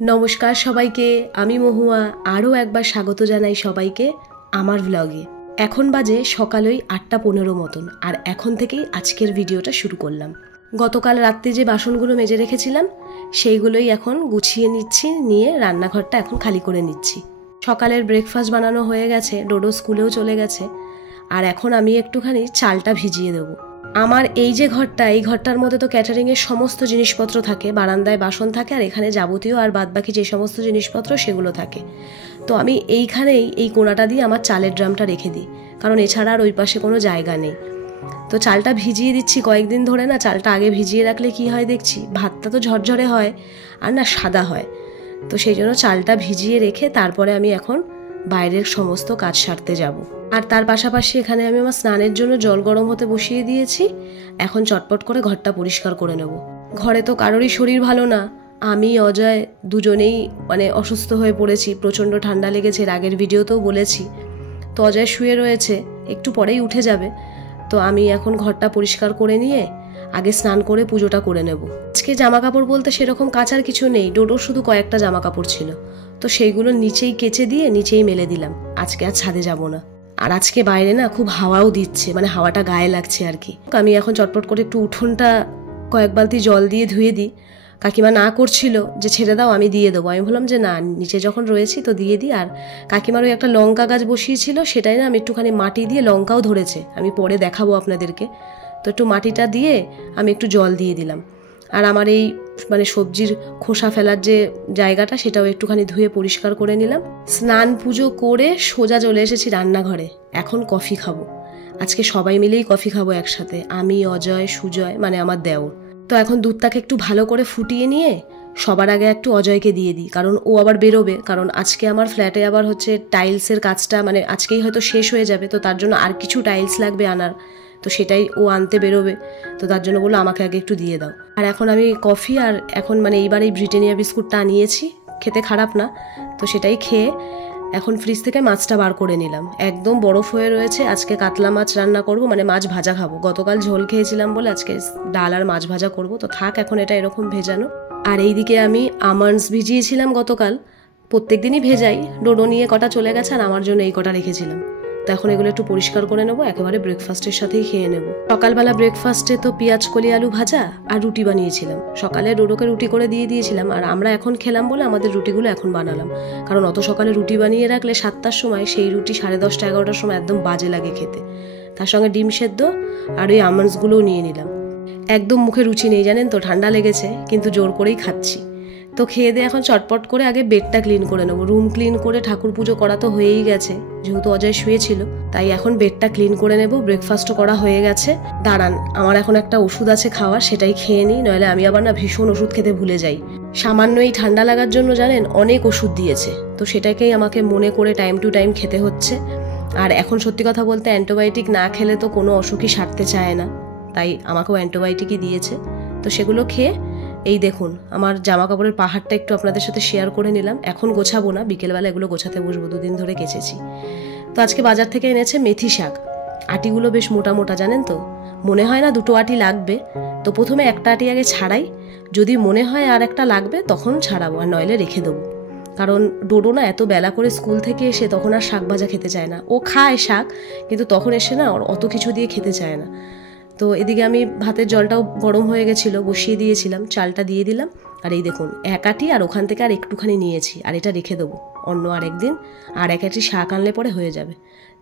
নমস্কার সবাইকে, আমি মহুয়া আরও একবার স্বাগত জানাই সবাইকে আমার ব্লগে। এখন বাজে সকাল ওই 8:15 মতন, আর এখন থেকেই আজকের ভিডিওটা শুরু করলাম। গতকাল রাত্রে যে বাসনগুলো মেজে রেখেছিলাম সেইগুলোই এখন গুছিয়ে নিচ্ছি, নিয়ে রান্নাঘরটা এখন খালি করে নিচ্ছি। সকালের ব্রেকফাস্ট বানানো হয়ে গেছে, ডোডো স্কুলেও চলে গেছে, আর এখন আমি একটুখানি চালটা ভিজিয়ে দেবো। আমার এই যে ঘরটা, এই ঘরটার মধ্যে তো ক্যাটারিংয়ের সমস্ত জিনিসপত্র থাকে, বারান্দায় বাসন থাকে, আর এখানে যাবতীয় আর বাদবাকি যে সমস্ত জিনিসপত্র সেগুলো থাকে। তো আমি এইখানেই এই কোণাটা দিয়ে আমার চালের ড্রামটা রেখে দিই, কারণ এছাড়া আর ওই পাশে কোনো জায়গা নেই। তো চালটা ভিজিয়ে দিচ্ছি কয়েকদিন ধরে। না, চালটা আগে ভিজিয়ে রাখলে কি হয় দেখছি, ভাতটা তো ঝরঝরে হয় আর না সাদা হয়। তো সেই জন্য চালটা ভিজিয়ে রেখে তারপরে আমি এখন বাইরের সমস্ত কাজ সারতে যাব। আর তার পাশাপাশি এখানে আমি আমার স্নানের জন্য জল গরম হতে বসিয়ে দিয়েছি। এখন চটপট করে ঘরটা পরিষ্কার করে নেব। ঘরে তো কারোরই শরীর ভালো না, আমি অজয় দুজনেই অসুস্থ হয়ে পড়েছি, প্রচণ্ড ঠান্ডা লেগেছে, আগের ভিডিওতেও বলেছি। তো অজয় শুয়ে রয়েছে, একটু পরেই উঠে যাবে। তো আমি এখন ঘরটা পরিষ্কার করে নিয়ে আগে স্নান করে পুজোটা করে নেব। আজকে জামা কাপড় বলতে সেরকম কাচার কিছু নেই, ডোডোর শুধু কয়েকটা জামা কাপড় ছিল, তো সেইগুলো নিচেই কেচে দিয়ে নিচেই মেলে দিলাম। আজকে আর ছাদে যাব না। আর আজকে বাইরে না খুব হাওয়াও দিচ্ছে, হাওয়াটা গায়ে লাগছে আর কি। আমি এখন চটপট করে একটু উঠোনটা কয়েক বালতি জল দিয়ে ধুয়ে দিই। কাকিমা না করছিল যে ছেড়ে দাও, আমি দিয়ে দেবো। আমি বললাম যে না, নিচে যখন রয়েছি তো দিয়ে দিই। আর কাকিমার ওই একটা লঙ্কা গাছ বসিয়েছিল, সেটাই না আমি একটুখানি মাটি দিয়ে, লঙ্কাও ধরেছে, আমি পরে দেখাবো আপনাদেরকে। তো একটু মাটিটা দিয়ে আমি একটু জল দিয়ে দিলাম। আর আমার এই সবজির খোসা ফেলার যে জায়গাটা, সেটাও একটুখানি ধুয়ে পরিষ্কার করে নিলাম। স্নান পুজো করে সোজা চলে এসেছি রান্নাঘরে। এখন কফি খাবো। আজকে সবাই মিলেই কফি খাবো একসাথে, আমি, অজয়, সুজয়, আমার দেওর। তো এখন দুধটাকে একটু ভালো করে ফুটিয়ে নিয়ে সবার আগে একটু অজয়কে দিয়ে দিই, কারণ ও আবার বেরোবে। কারণ আজকে আমার ফ্ল্যাটে আবার হচ্ছে টাইলসের কাজটা, আজকেই হয়তো শেষ হয়ে যাবে, তো তার জন্য আর কিছু টাইলস লাগবে আনার। তো সেটাই ও আনতে বেরোবে, তো তার জন্য বললো আমাকে আগে একটু দিয়ে দাও। আর এখন আমি কফি আর এখন এইবার এই ব্রিটানিয়া বিস্কুটটা আনিয়েছি, খেতে খারাপ না, তো সেটাই খেয়ে এখন ফ্রিজ থেকে মাছটা বার করে নিলাম। একদম বরফ হয়ে রয়েছে। আজকে কাতলা মাছ রান্না করবো, মাছ ভাজা খাবো। গতকাল ঝোল খেয়েছিলাম বলে আজকে ডাল আর মাছ ভাজা করবো, তো থাক এখন এটা এরকম ভেজানো। আর এইদিকে আমি আমন্ডস ভিজিয়েছিলাম গতকাল, প্রত্যেক দিনই ভেজাই। ডোডো নিয়ে কটা চলে গেছে, আর আমার জন্য এই কটা রেখেছিলাম। তো এখন এগুলো একটু পরিষ্কার করে নেবো, একেবারে ব্রেকফাস্টের সাথেই খেয়ে নেবো। সকালবেলা ব্রেকফাস্টে তো পেঁয়াজ কলি আলু ভাজা আর রুটি বানিয়েছিলাম। সকালে ডোডোকে রুটি করে দিয়ে দিয়েছিলাম, আর আমরা এখন খেলাম বলে আমাদের রুটিগুলো এখন বানালাম। কারণ অত সকালে রুটি বানিয়ে রাখলে 7টার সময় সেই রুটি 10:30 11টার সময় একদম বাজে লাগে খেতে। তার সঙ্গে ডিম সেদ্ধ আর ওই আমন্ডসগুলোও নিয়ে নিলাম। একদম মুখে রুচি নেই জানেন তো, ঠান্ডা লেগেছে, কিন্তু জোর করেই খাচ্ছি। তো খেয়ে দিয়ে এখন চটপট করে আগে বেডটা ক্লিন করে নেবো। রুম ক্লিন করে ঠাকুর পুজো করা তো হয়েই গেছে, যেহেতু অজয় শুয়েছিল, তাই এখন বেডটা ক্লিন করে নেব। ব্রেকফাস্টও করা হয়ে গেছে। দাঁড়ান, আমার এখন একটা ওষুধ আছে খাওয়ার, সেটাই খেয়ে নিই, নইলে আমি আবার না ভীষণ ওষুধ খেতে ভুলে যাই। সামান্য এই ঠান্ডা লাগার জন্য জানেন অনেক ওষুধ দিয়েছে, তো সেটাকেই আমাকে মনে করে টাইম টু টাইম খেতে হচ্ছে। আর এখন সত্যি কথা বলতে অ্যান্টিবায়োটিক না খেলে তো কোনো অসুখই সারতে চায় না, তাই আমাকেও অ্যান্টিবায়োটিকই দিয়েছে। তো সেগুলো খেয়ে এই দেখুন আমার জামা কাপড়ের পাহাড়টা একটু আপনাদের সাথে শেয়ার করে নিলাম। এখন গোছাবো না, বিকেলবেলা এগুলো গোছাতে বসবো, 2 দিন ধরে কেচেছি। তো আজকে বাজার থেকে এনেছে মেথি শাক। আটিগুলো বেশ মোটা মোটা জানেন তো, মনে হয় না 2টো আটি লাগবে, তো প্রথমে একটা আটি আগে ছাড়াই, যদি মনে হয় আর একটা লাগবে তখন ছাড়াবো, আর নইলে রেখে দেবো। কারণ ডোডো না এত বেলা করে স্কুল থেকে এসে তখন আর শাক ভাজা খেতে চায় না। ও খায় শাক, কিন্তু তখন এসে না অত কিছু দিয়ে খেতে চায় না। তো এদিকে আমি ভাতের জলটাও গরম হয়ে গেছিলো, বসিয়ে দিয়েছিলাম, চালটা দিয়ে দিলাম। আর এই দেখুন 1 আটি, আর ওখান থেকে আর একটুখানি নিয়েছি, আর এটা রেখে দেবো অন্য আরেকদিন। আর 1 আটি শাক আনলে পরে হয়ে যাবে।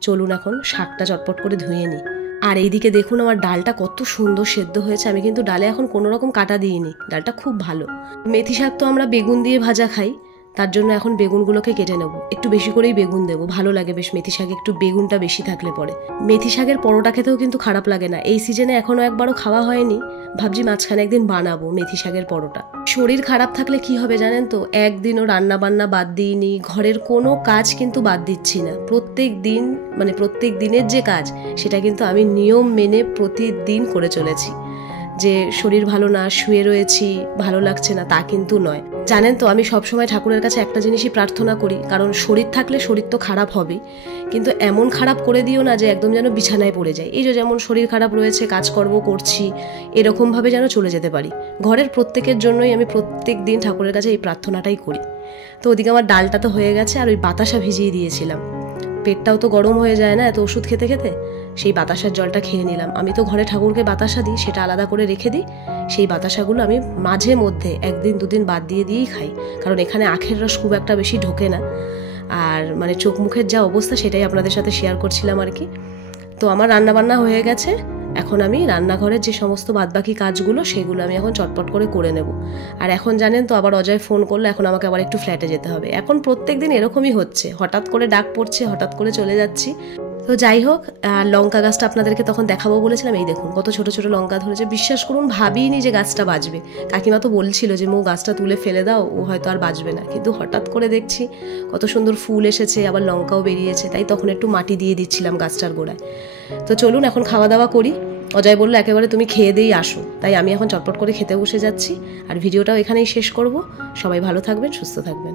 চলুন এখন শাকটা চটপট করে ধুয়ে নিই। আর এইদিকে দেখুন আমার ডালটা কত সুন্দর সেদ্ধ হয়েছে। আমি কিন্তু ডালে এখন কোনো রকম কাটা দিইনি, ডালটা খুব ভালো। মেথি শাক তো আমরা বেগুন দিয়ে ভাজা খাই, তার জন্য এখন বেগুনগুলোকে কেটে নেব। একটু বেশি করেই বেগুন দেবো, ভালো লাগে বেশ মেথি শাকে একটু বেগুনটা বেশি থাকলে পরে। মেথি শাকের পরোটা খেতেও কিন্তু খারাপ লাগে না। এই সিজনে এখনো একবারও খাওয়া হয়নি, ভাবছি মাঝখানে একদিন বানাবো মেথি শাকের পরোটা। শরীর খারাপ থাকলে কি হবে জানেন তো, একদিনও রান্না বান্না বাদ দিইনি, ঘরের কোনো কাজ কিন্তু বাদ দিচ্ছি না। প্রত্যেক দিন প্রত্যেক দিনের যে কাজ, সেটা কিন্তু আমি নিয়ম মেনে প্রতিদিন করে চলেছি। যে শরীর ভালো না, শুয়ে রয়েছি, ভালো লাগছে না, তা কিন্তু নয়। জানেন তো, আমি সবসময় ঠাকুরের কাছে একটা জিনিসই প্রার্থনা করি, কারণ শরীর থাকলে শরীর তো খারাপ হবে, কিন্তু এমন খারাপ করে দিও না যে একদম যেন বিছানায় পড়ে যায়। এই যে যেমন শরীর খারাপ রয়েছে, কাজকর্ম করছি, এরকমভাবে যেন চলে যেতে পারি। ঘরের প্রত্যেকের জন্যই আমি প্রত্যেক দিন ঠাকুরের কাছে এই প্রার্থনাটাই করি। তো ওদিকে আমার ডালটা তো হয়ে গেছে, আর ওই বাতাসা ভিজিয়ে দিয়েছিলাম। পেটটাও তো গরম হয়ে যায় না এত ওষুধ খেতে খেতে, সেই বাতাসার জলটা খেয়ে নিলাম। আমি তো ঘরে ঠাকুরকে বাতাসা দিই, সেটা আলাদা করে রেখে দিই। সেই বাতাসাগুলো আমি মাঝে মধ্যে 1 দিন 2 দিন বাদ দিয়েই খাই, কারণ এখানে আখের রস খুব একটা বেশি ঢোকে না। আর মানে চোখ মুখের যা অবস্থা সেটাই আপনাদের সাথে শেয়ার করছিলাম আর কি। তো আমার রান্নাবান্না হয়ে গেছে, এখন আমি রান্নাঘরের যে সমস্ত বাদবাকি কাজগুলো সেগুলো আমি এখন চটপট করে নেব। আর এখন জানেন তো, আবার অজয় ফোন করলো, এখন আমাকে আবার একটু ফ্ল্যাটে যেতে হবে। এখন প্রত্যেক দিন এরকমই হচ্ছে, হঠাৎ করে ডাক পড়ছে, হঠাৎ করে চলে যাচ্ছি। তো যাই হোক, লঙ্কা গাছটা আপনাদেরকে তখন দেখাবো বলেছিলাম, এই দেখুন কত ছোট ছোট লঙ্কা ধরেছে। বিশ্বাস করুন, ভাবিনি যে গাছটা বাঁচবে। কাকিমা তো বলছিল যে মৌ গাছটা তুলে ফেলে দাও, ও হয়তো আর বাঁচবে না, কিন্তু হঠাৎ করে দেখছি কত সুন্দর ফুল এসেছে, আবার লঙ্কাও বেরিয়েছে, তাই তখন একটু মাটি দিয়ে দিচ্ছিলাম গাছটার গোড়ায়। তো চলুন এখন খাওয়া দাওয়া করি। অজয় বললো একেবারে তুমি খেয়ে দিয়েই আসো, তাই আমি এখন চটপট করে খেতে বসে যাচ্ছি। আর ভিডিওটাও এখানেই শেষ করব। সবাই ভালো থাকবেন, সুস্থ থাকবেন।